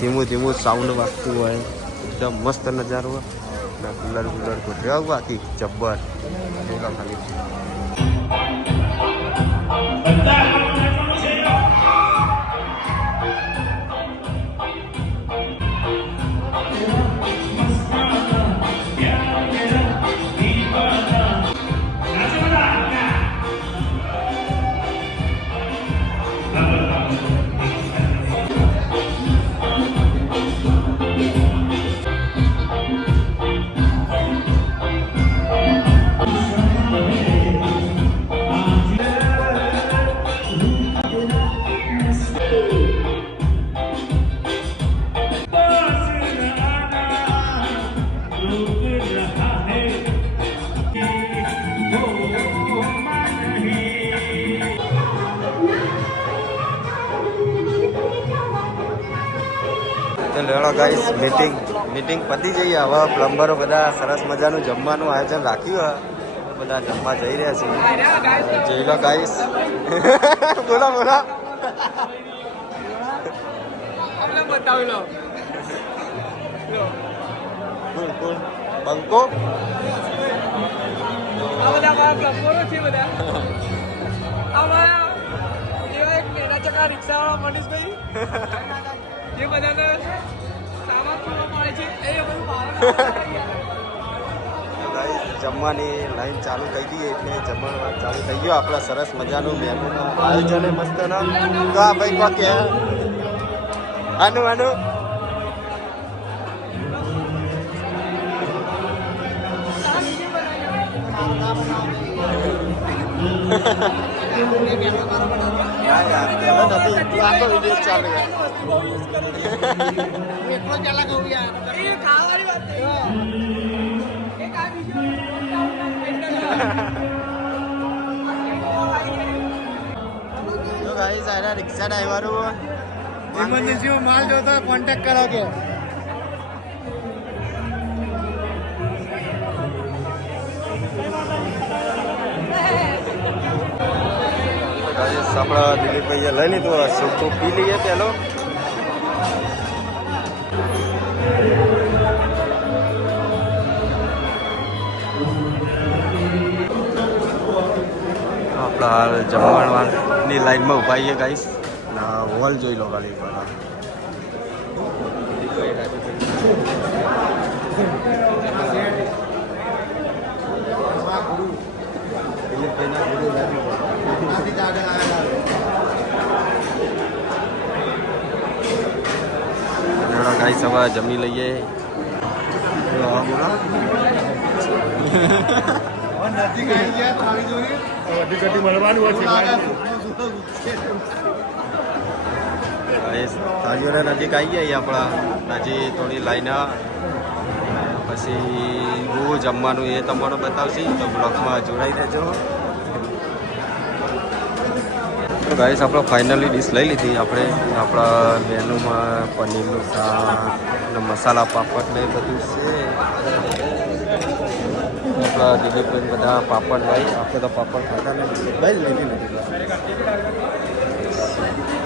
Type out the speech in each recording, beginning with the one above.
ધીમું ધીમું સાઉન્ડ વાગતું હોય, એકદમ મસ્ત નજારો હોય. કુલર ગોઠવ્યા બાકી જબ્બર ખાલી. લેડો ગાઈસ, મીટિંગ પતી જઈએ. હવે પ્લમ્બરો બધા સરસ મજાનું જમવાનું આયોજન રાખ્યું હોય, બધા જમવા જઈ રહ્યા છે. જઈ લો ગાઈસ. બોલો બતાવી લો. કોણ બંકો રિક્ષાવાળા મનીષભાઈ જે બધાને સામાન પૂરો પાડે છે એ બધું જમવાની લાઈન ચાલુ થઈ ગઈ એટલે જમવાનું ચાલુ થઈ ગયો. આપણા સરસ મજાનું મેનુનું આયોજન મસ્ત ના તો આ ભાઈ કો કે આનું રિક્ષા ડ્રાઈવરો ઇમરજન્સીમાં માલ જોતા કોન્ટેક્ટ કરો કે આપણા દિલીપભાઈએ લઈ લીધું. સુખું પી લઈએ પેલો. આપણા હાલ જમણવાની લાઈનમાં ઉભા છીએ ગાઈસ. હોલ જોઈ લો ખાલી પહેલાં. ગાઈસ હવે જમી લઈએ. થાળીઓને નજીક આવી જાય આપણા. હજી થોડી લાઈન પછી બહુ જમવાનું એ તમારો બતાવશે તો બ્લોગમાં જોડાઈ દેજો. તો ગાઈસ આપણે ફાઇનલી ડીશ લઈ લીધી. આપણે આપણા મેનુમાં પનીરનું શાક અને મસાલા પાપડ ને બધું છે. આપણા દિલીપભાઈ બધા પાપડ ભાઈ આપણે તો પાપડ ખાતા ને ભાઈ લઈ લીધી.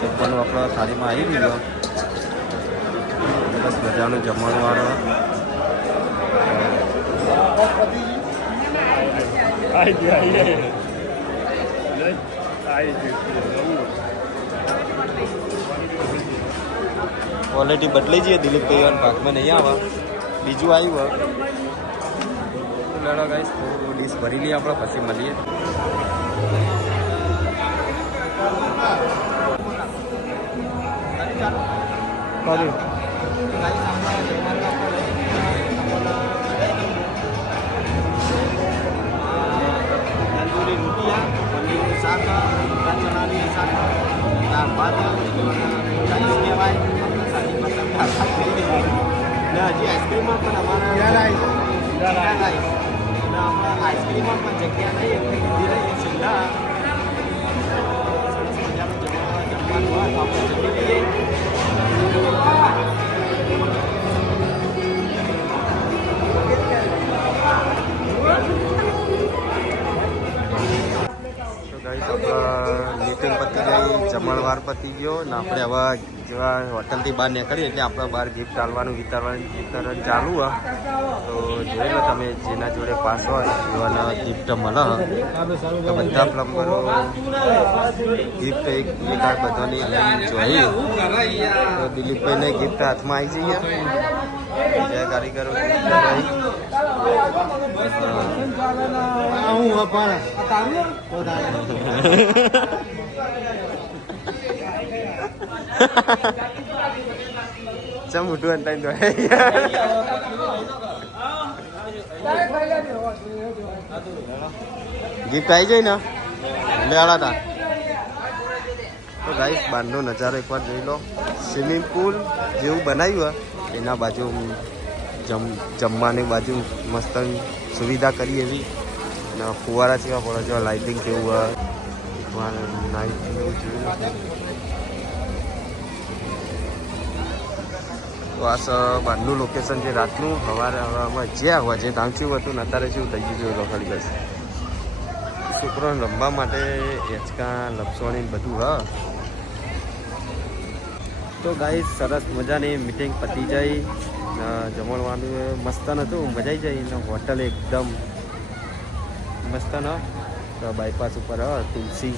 જમવાનું આપણા થાળીમાં આવી ગયો. બસ મજાનું જમવાનું વાળો ક્વોલિટી બદલી જઈએ. દિલીપભાઈ પાકમાં નહીં આવે, બીજું આવ્યું. લડો ગાઈસ, થોડું ડીશ ભરી લઈએ આપણે, પછી મળીએ. તંદૂરી રોટિયા, પનીરનું શાક, ચણાની શાક, દાળ ભાત, રાઈસ કહેવાય. ને હજી આઈસ્ક્રીમમાં પણ અમારા આઈસ્ક્રીમમાં પણ જગ્યા નહીં એટલે કીધી રહીએ છેલ્લા. સરસ મજાનું જમવાનું હોય તો આપણે જમી લઈએ. મીટિંગ પતી ગઈ, જમણવાર પતી ગયો ને આપણે હવે એવા હોટલથી બહાર નીકળીએ એટલે આપણે બહાર ગિફ્ટ આલવાનું વિતરણ ચાલુ હોય તો જોઈ લો તમે જેના જોડે પાસ હોય એવાને ગિફ્ટ મળે તો બધા પ્લમ્બરો ગિફ્ટ એકાદ બધાની જોઈએ તો દિલીપભાઈને ગિફ્ટ હાથમાં આવી જઈએ જય કારીગરો ચમ મોટું અંતાઈ દો ગિફ્ટ આવી જાય ને લેવાડા તા તો ગાઈસ બહારનો નજારો એકવાર જોઈ લો સ્વિમિંગ પુલ જેવું બનાવ્યું હોય એના બાજુ જમવાની બાજુ મસ્ત સુવિધા કરી એવી ને ફુવારા જેવા પડે છે લાઇટિંગ કેવું હોય નાઇટ એવું જોઈ લો તો આ બહારનું લોકેશન છે રાતનું સવારે હવામાં જ્યાં હોય જે ધામચ્યું હતું ને અત્યારે શું થઈ ગયું જોઈ લો ખાલી બસ છોકરાઓને રમવા માટે હેચકા લપસવાની બધું હા તો ગાઈ સરસ મજાની મીટિંગ પતી જાય જમણવાનું મસ્ત નહોતું મજા આવી જાય ને હોટલ એકદમ મસ્ત ન તો બાયપાસ ઉપર તુલસી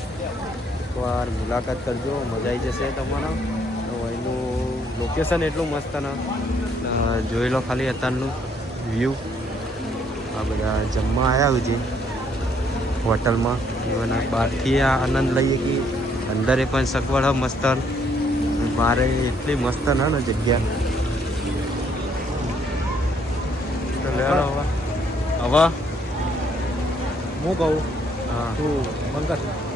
એકવાર મુલાકાત કરજો મજા આવી જશે તમારા તો એનું લોકેશન એટલું મસ્ત ન જોઈ લો ખાલી અત્યારનું વ્યૂ આ બધા જમવા આવ્યા છે હોટલમાં એવાના બહારથી આ આનંદ લઈએ કે અંદરે પણ સગવડ મસ્ત બારે એટલી મસ્ત ના ને જગ્યા તો લેવાનો હવે હું કહું હા તું બંધ કર